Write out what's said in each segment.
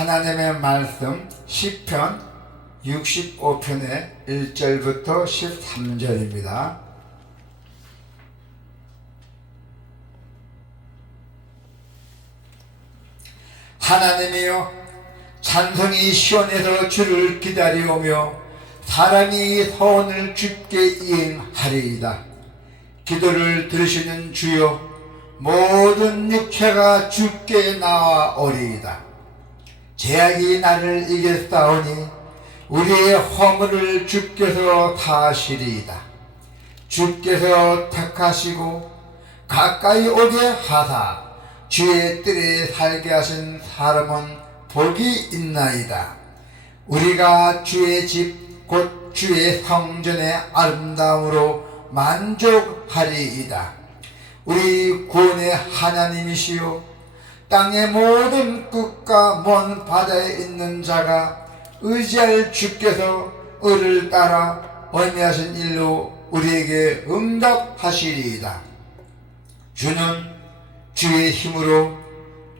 하나님의 말씀 시편 65편의 1절부터 13절입니다. 하나님이여, 찬송이 시온에서 주를 기다리오며 사람이 소원을 주께 이행하리이다. 기도를 들으시는 주여, 모든 육체가 주께 나아오리이다. 죄악이 나를 이겼사오니 우리의 허물을 주께서 사하시리이다. 주께서 택하시고 가까이 오게 하사 주의 뜰에 살게 하신 사람은 복이 있나이다. 우리가 주의 집 곧 주의 성전의 아름다움으로 만족하리이다. 우리 구원의 하나님이시요, 땅의 모든 끝과 먼 바다에 있는 자가 의지할 주께서 을을 따라 언약하신 일로 우리에게 응답하시리이다. 주는 주의 힘으로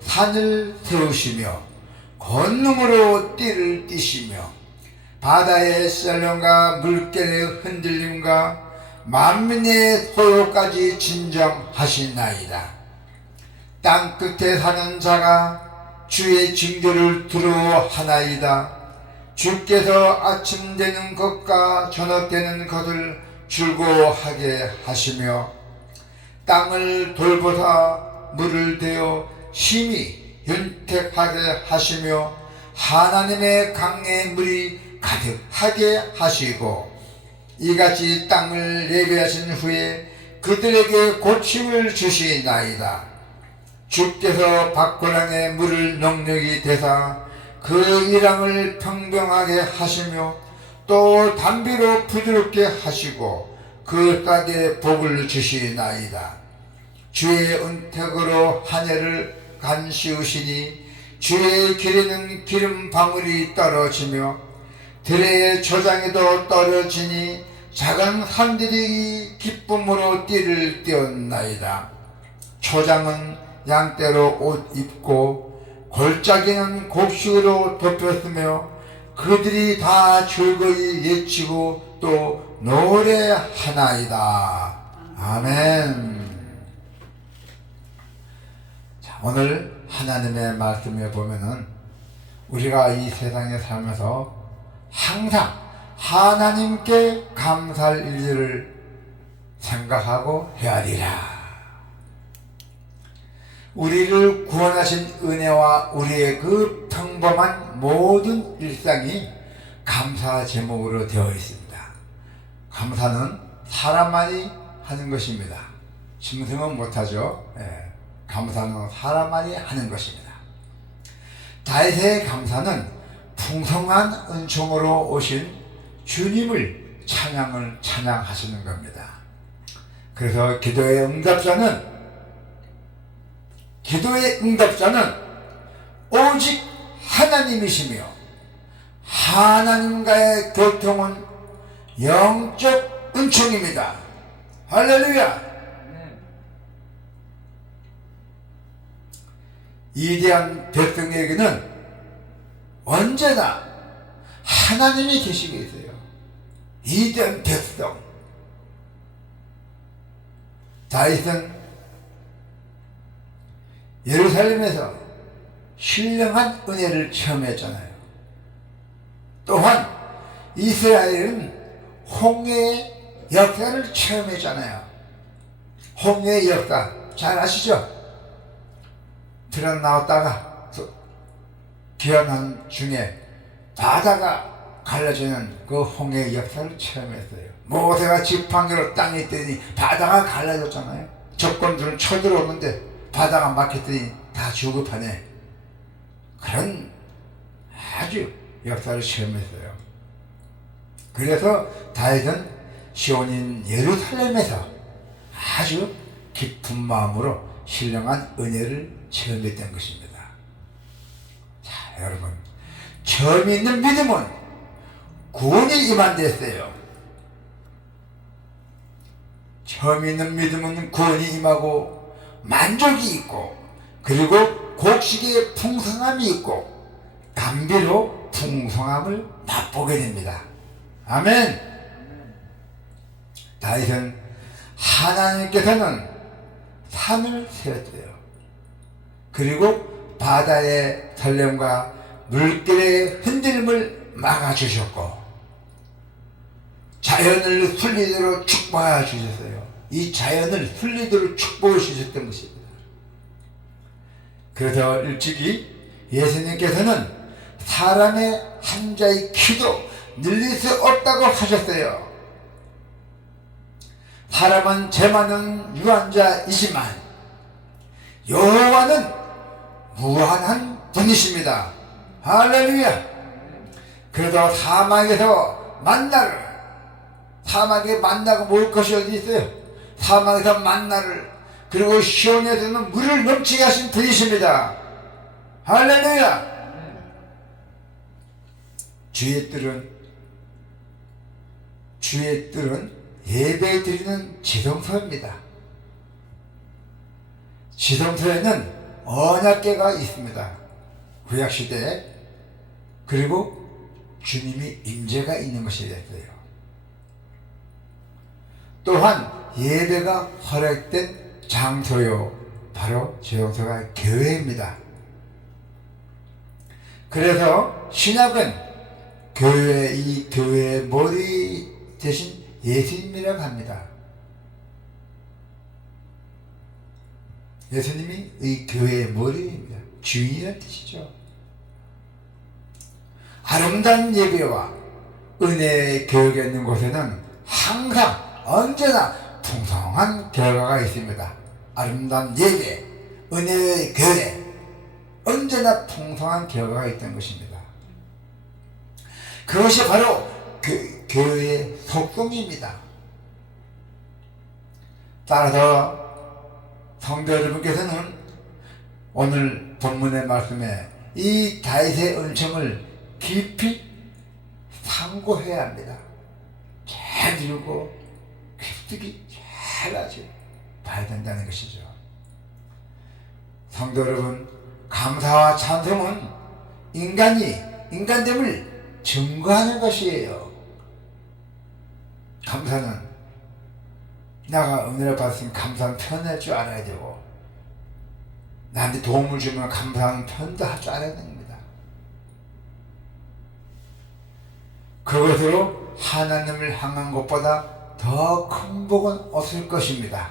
산을 세우시며 권능으로 띠를 띠시며 바다의 썰렁과 물결의 흔들림과 만민의 소요까지 진정하시나이다. 땅 끝에 사는 자가 주의 징조를 두려워하나이다. 주께서 아침 되는 것과 저녁 되는 것을 즐거워하게 하시며 땅을 돌보사 물을 대어 심히 윤택하게 하시며 하나님의 강의 물이 가득하게 하시고 이같이 땅을 예배하신 후에 그들에게 고침을 주시나이다. 주께서 밭고랑에 물을 넉넉히 대사 그 이랑을 평병하게 하시며 또 담비로 부드럽게 하시고 그 땅에 복을 주시나이다. 주의 은택으로 하늘을 간시우시니 주의 길에는 기름 방울이 떨어지며 들의 조장에도 떨어지니 작은 산들이 기쁨으로 띠를 띄었나이다. 초장은 양떼로 옷 입고 골짜기는 곡식으로 덮였으며 그들이 다 즐거이 예치고 또 노래하나이다. 아멘. 자, 오늘 하나님의 말씀에 보면은 우리가 이 세상에 살면서 항상 하나님께 감사할 일들을 생각하고 해야 되라. 우리를 구원하신 은혜와 우리의 그 평범한 모든 일상이 감사 제목으로 되어 있습니다. 감사는 사람만이 하는 것입니다. 짐승은 못하죠. 감사는 사람만이 하는 것입니다. 다윗의 감사는 풍성한 은총으로 오신 주님을 찬양하시는 겁니다. 그래서 기도의 응답자는 오직 하나님이시며 하나님과의 교통은 영적 은총입니다. 할렐루야. 위대한 백성에게는 언제나 하나님이 계시게 되세요. 위대한 백성. 다윗은 예루살렘에서 신령한 은혜를 체험했잖아요. 또한 이스라엘은 홍해의 역사를 체험했잖아요. 홍해의 역사 잘 아시죠? 들어 나왔다가 귀환한 중에 바다가 갈라지는 그 홍해의 역사를 체험했어요. 모세가 지팡이로 땅에 뜨니 바다가 갈라졌잖아요. 적군들은 쳐들어오는데 바다가 막혔더니 다 죽어파네. 그런 아주 역사를 체험했어요. 그래서 다윗은 시온인 예루살렘에서 아주 깊은 마음으로 신령한 은혜를 체험했던 것입니다. 자, 여러분, 처음 있는 믿음은 구원이 임한댔어요. 처음 있는 믿음은 구원이 임하고 만족이 있고, 그리고 곡식의 풍성함이 있고, 감비로 풍성함을 맛보게 됩니다. 아멘. 다윗은 하나님께서는 산을 세웠어요. 그리고 바다의 설렘과 물결의 흔들림을 막아주셨고 자연을 순리대로 축복해 주셨어요. 이 자연을 순리대로 축복해 주셨던 것입니다. 그래서 일찍이 예수님께서는 사람의 한 자의 키도 늘릴 수 없다고 하셨어요. 사람은 죄 많은 유한자이지만 여호와는 무한한 분이십니다. 할렐루야. 그래서 사막에서 사막에 만나가 먹을 것이 어디 있어요? 사막에서 만나를, 그리고 시온에서는 물을 넘치게 하신 분이십니다. 할렐루야. 주의 뜰은 예배 드리는 지성소입니다. 지성소에는 언약궤가 있습니다. 구약시대에. 그리고 주님이 임재가 있는 것이 됐어요. 또한 예배가 허락된 장소요, 바로 지성소가 교회입니다. 그래서 신약은 이 교회의 머리 대신 예수님이라고 합니다. 예수님이 이 교회의 머리입니다. 주인이라는 뜻이죠. 아름다운 예배와 은혜의 교육이 있는 곳에는 항상 언제나 풍성한 결과가 있습니다. 아름다운 예배, 은혜의 교회, 언제나 풍성한 결과가 있다는 것입니다. 그것이 바로 교회의 속성입니다. 따라서 성도 여러분께서는 오늘 본문의 말씀에 이 다윗의 은총을 깊이 상고해야 합니다. 잘 읽고 깊이 잘 봐야 된다는 것이죠. 성도 여러분, 감사와 찬송은 인간됨을 증거하는 것이에요. 감사는 내가 은혜를 받았으면 감사는 표현할 줄 알아야 되고, 나한테 도움을 주면 감사하는 표현도 할 줄 알아야 됩니다. 그것으로 하나님을 향한 것보다 더 큰 복은 없을 것입니다.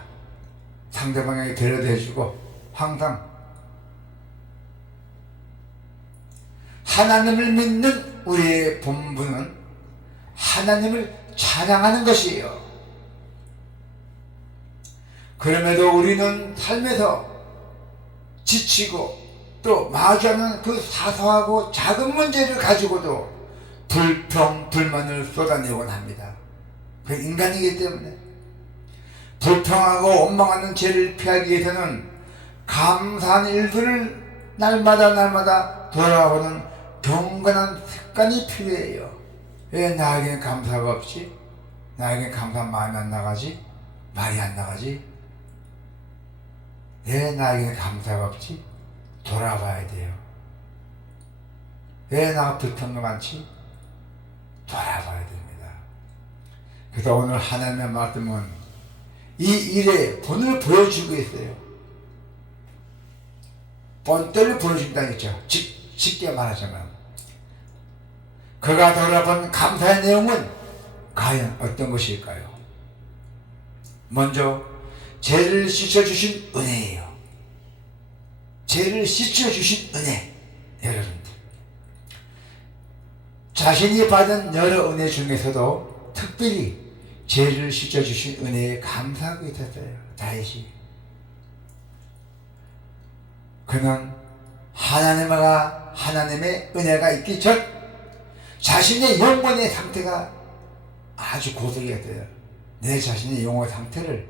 상대방에게 배려도 해주고, 항상 하나님을 믿는 우리의 본분은 하나님을 찬양하는 것이에요. 그럼에도 우리는 삶에서 지치고 또 마주하는 그 사소하고 작은 문제를 가지고도 불평, 불만을 쏟아내곤 합니다. 그 인간이기 때문에 불평하고 원망하는 죄를 피하기 위해서는 감사한 일들을 날마다 돌아보는 경건한 습관이 필요해요. 왜 나에게는 감사가 없지? 나에게는 감사 마음이 안 나가지? 말이 안 나가지? 왜 나에게는 감사가 없지? 돌아봐야 돼요. 왜 나가 불평이 많지? 돌아봐야 됩니다. 그래서 오늘 하나님의 말씀은 이 일의 본을 보여주고 있어요. 본때를 보여준다는 거죠. 쉽게 말하자면 그가 돌아본 감사의 내용은 과연 어떤 것일까요? 먼저 죄를 씻어주신 은혜예요. 죄를 씻어주신 은혜. 여러분들, 자신이 받은 여러 은혜 중에서도 특별히 죄를 씻어주신 은혜에 감사하고 있었어요. 다윗이. 그는 하나님의 은혜가 있기 전 자신의 영혼의 상태가 아주 고백했어요. 내 자신의 영혼의 상태를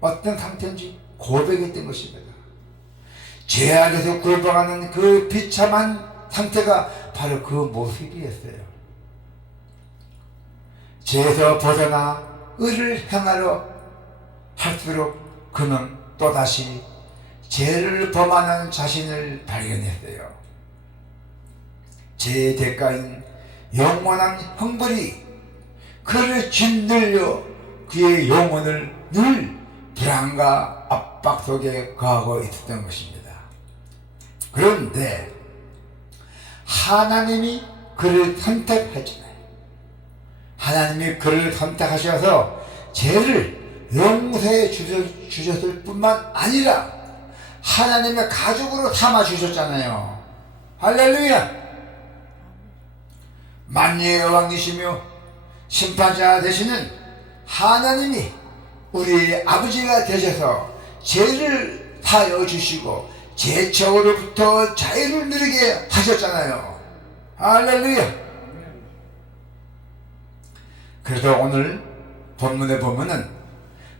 어떤 상태인지 고백했던 것입니다. 죄악에서 구원받는 그 비참한 상태가 바로 그 모습이었어요. 죄에서 벗어나 의를 향하려 할수록 그는 또다시 죄를 범하는 자신을 발견했어요. 제 대가인 영원한 형벌이 그를 짓눌려 그의 영혼을 늘 불안과 압박 속에 거하고 있었던 것입니다. 그런데 하나님이 그를 선택하잖아요. 하나님이 그를 선택하셔서 죄를 용서해 주셨을 뿐만 아니라 하나님의 가족으로 삼아 주셨잖아요. 할렐루야! 만유의 왕이시며 심판자 되시는 하나님이 우리의 아버지가 되셔서 죄를 사하여 주시고 죄책으로부터 자유를 누리게 하셨잖아요. 할렐루야! 그래서 오늘 본문에 보면은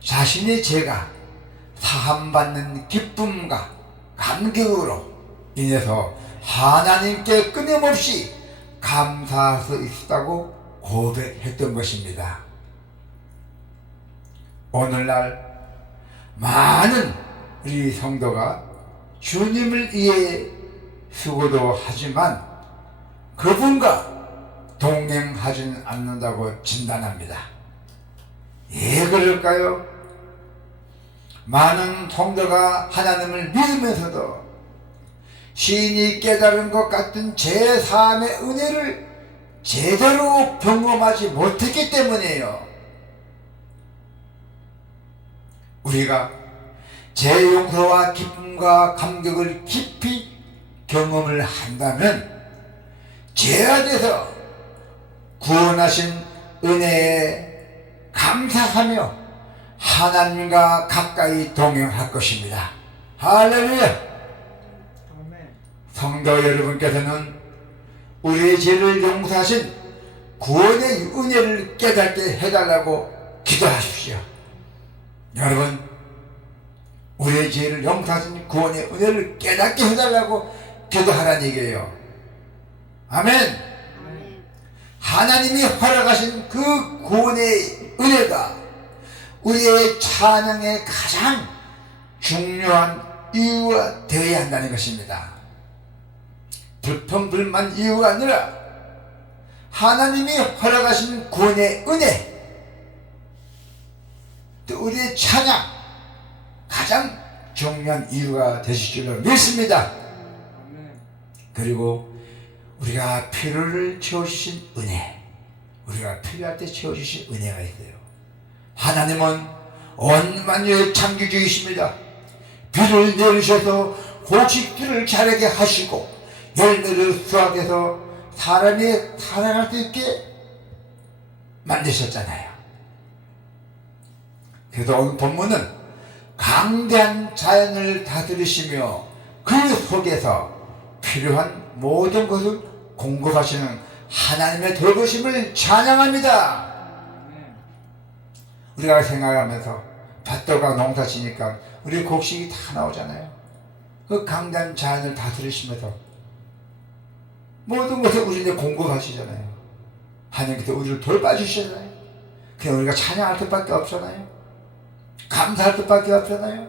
자신의 죄가 사함받는 기쁨과 감격으로 인해서 하나님께 끊임없이 감사할 수 있었다고 고백했던 것입니다. 오늘날 많은 우리 성도가 주님을 위해 수고도 하지만 그분과 동행하지는 않는다고 진단합니다. 왜 그럴까요? 많은 성도가 하나님을 믿으면서도 시인이 깨달은 것 같은 제3의 은혜를 제대로 경험하지 못했기 때문이에요. 우리가 죄 용서와 기쁨과 감격을 깊이 경험을 한다면 죄 안에서 구원하신 은혜에 감사하며 하나님과 가까이 동행할 것입니다. 할렐루야! 성도 여러분께서는 우리의 죄를 용서하신 구원의 은혜를 깨닫게 해달라고 기도하십시오. 여러분, 우리의 죄를 용서하신 구원의 은혜를 깨닫게 해달라고 기도하라는 얘기예요. 아멘. 하나님이 허락하신 그 구원의 은혜가 우리의 찬양의 가장 중요한 이유가 되어야 한다는 것입니다. 불평불만 이유가 아니라 하나님이 허락하신 구원의 은혜, 또 우리의 찬양 가장 중요한 이유가 되실 줄로 믿습니다. 그리고 우리가 필요를 채워주신 은혜, 우리가 필요할 때 채워주신 은혜가 있어요. 하나님은 온 만유의 창조주이십니다. 비를 내리셔서 곡식들을 자라게 하시고 열매를 수확해서 사람이 살아갈 수 있게 만드셨잖아요. 그래서 오늘 본문은 강대한 자연을 다스리시며 그 속에서 필요한 모든 것을 공급하시는 하나님의 돌보심을 찬양합니다. 우리가 생각하면서 밭도가 농사 지니까 우리 곡식이 다 나오잖아요. 그 강대한 자연을 다스리시면서 모든 것을 우리에게 공급하시잖아요. 하나님께서 우리를 돌봐주시잖아요. 그냥 우리가 찬양할 것밖에 없잖아요. 감사할 것밖에 없잖아요.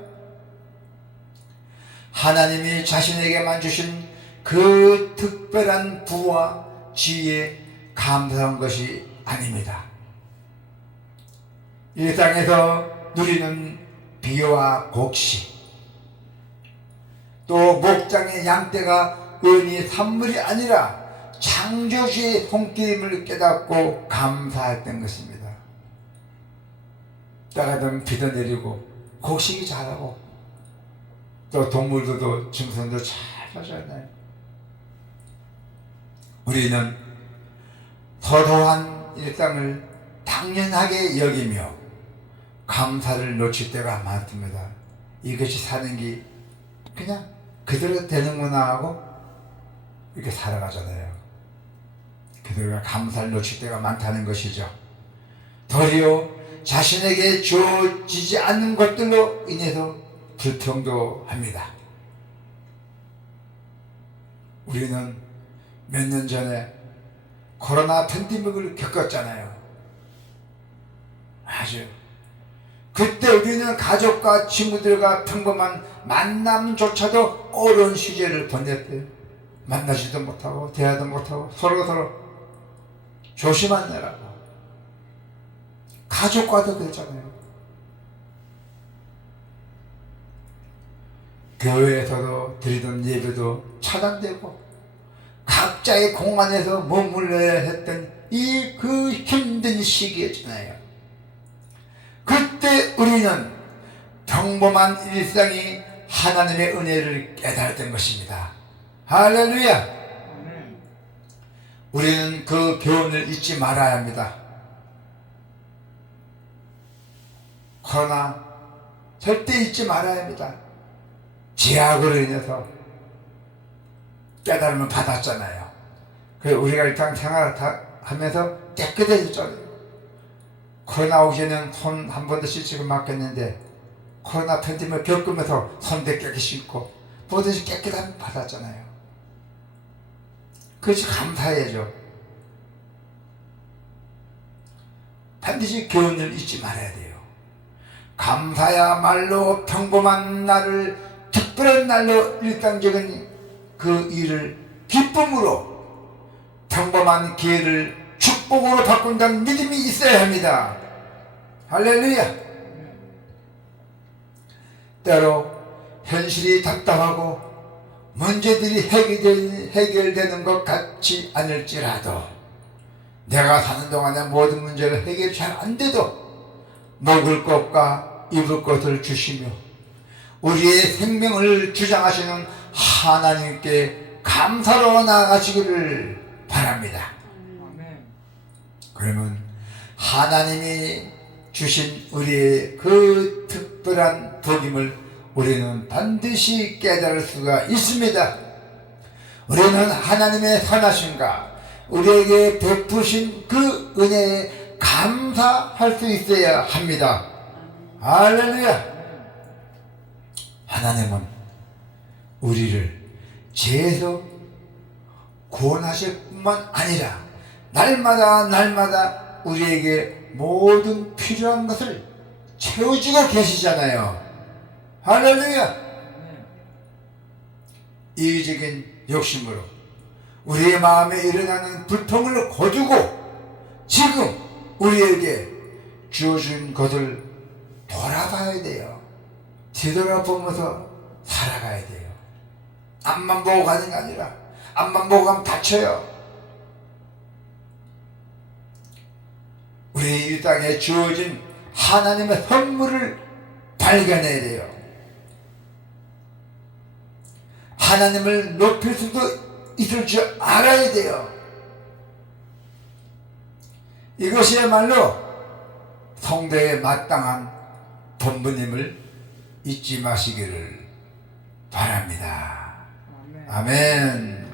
하나님이 자신에게만 주신 그 특별한 부와 지혜에 감사한 것이 아닙니다. 이 땅에서 누리는 비와 곡식, 또 목장의 양떼가 은이 산물이 아니라 창조주의 손길임을 깨닫고 감사했던 것입니다. 때가 되면 비도 내리고 곡식이 자라고 또 동물들도 짐승도 잘 자라잖아요. 우리는 소소한 일상을 당연하게 여기며 감사를 놓칠 때가 많습니다. 이것이 사는 게 그냥 그대로 되는구나 하고 이렇게 살아가잖아요. 그대로 감사를 놓칠 때가 많다는 것이죠. 도리어 자신에게 주어지지 않는 것들로 인해서 불평도 합니다. 우리는 몇 년 전에 코로나 팬데믹을 겪었잖아요. 아주 그때 우리는 가족과 친구들과 평범한 만남조차도 어려운 시절을 보냈어요. 만나지도 못하고 대화도 못하고 서로 조심하느라고. 가족과도 그랬잖아요. 교회에서도 드리던 예배도 차단되고 각자의 공간에서 머물러야 했던 그 힘든 시기였잖아요. 그때 우리는 평범한 일상이 하나님의 은혜를 깨달았던 것입니다. 할렐루야. 우리는 그 교훈을 잊지 말아야 합니다. 그러나 절대 잊지 말아야 합니다. 제약으로 인해서 깨달음을 받았잖아요. 그래서 우리가 일상 생활하면서 깨끗해졌잖아요. 코로나 오기 전에는 손 한 번도 씻지고 맡겼는데 코로나 팬데믹을 겪으면서 손도 깨끗이 씻고 뭐든지 깨끗함을 받았잖아요. 그것이 감사해야죠. 반드시 교훈을 잊지 말아야 돼요. 감사야말로 평범한 날을 특별한 날로 일상적인 그 일을 기쁨으로 평범한 기회를 축복으로 바꾼다는 믿음이 있어야 합니다. 할렐루야. 때로 현실이 답답하고 문제들이 해결되는 것 같지 않을지라도 내가 사는 동안에 모든 문제를 해결이 잘 안 돼도 먹을 것과 입을 것을 주시며 우리의 생명을 주장하시는 하나님께 감사로 나아가시기를 바랍니다. 그러면 하나님이 주신 우리의 그 특별한 복임을 우리는 반드시 깨달을 수가 있습니다. 우리는 하나님의 선하심과 우리에게 베푸신 그 은혜에 감사할 수 있어야 합니다. 할렐루야. 하나님은 우리를 죄에서 구원하실 뿐만 아니라 날마다 우리에게 모든 필요한 것을 채워주고 계시잖아요. 할렐루야. 이기적인 욕심으로 우리의 마음에 일어나는 불평을 거두고 지금 우리에게 주어준 것을 돌아봐야 돼요. 뒤돌아보면서 살아가야 돼요. 앞만 보고 가는 게 아니라 앞만 보고 가면 다쳐요. 우리 일상에 주어진 하나님의 선물을 발견해야 돼요. 하나님을 높일 수도 있을 줄 알아야 돼요. 이것이야말로 성도에 마땅한 본분임을 잊지 마시기를 바랍니다. 아멘.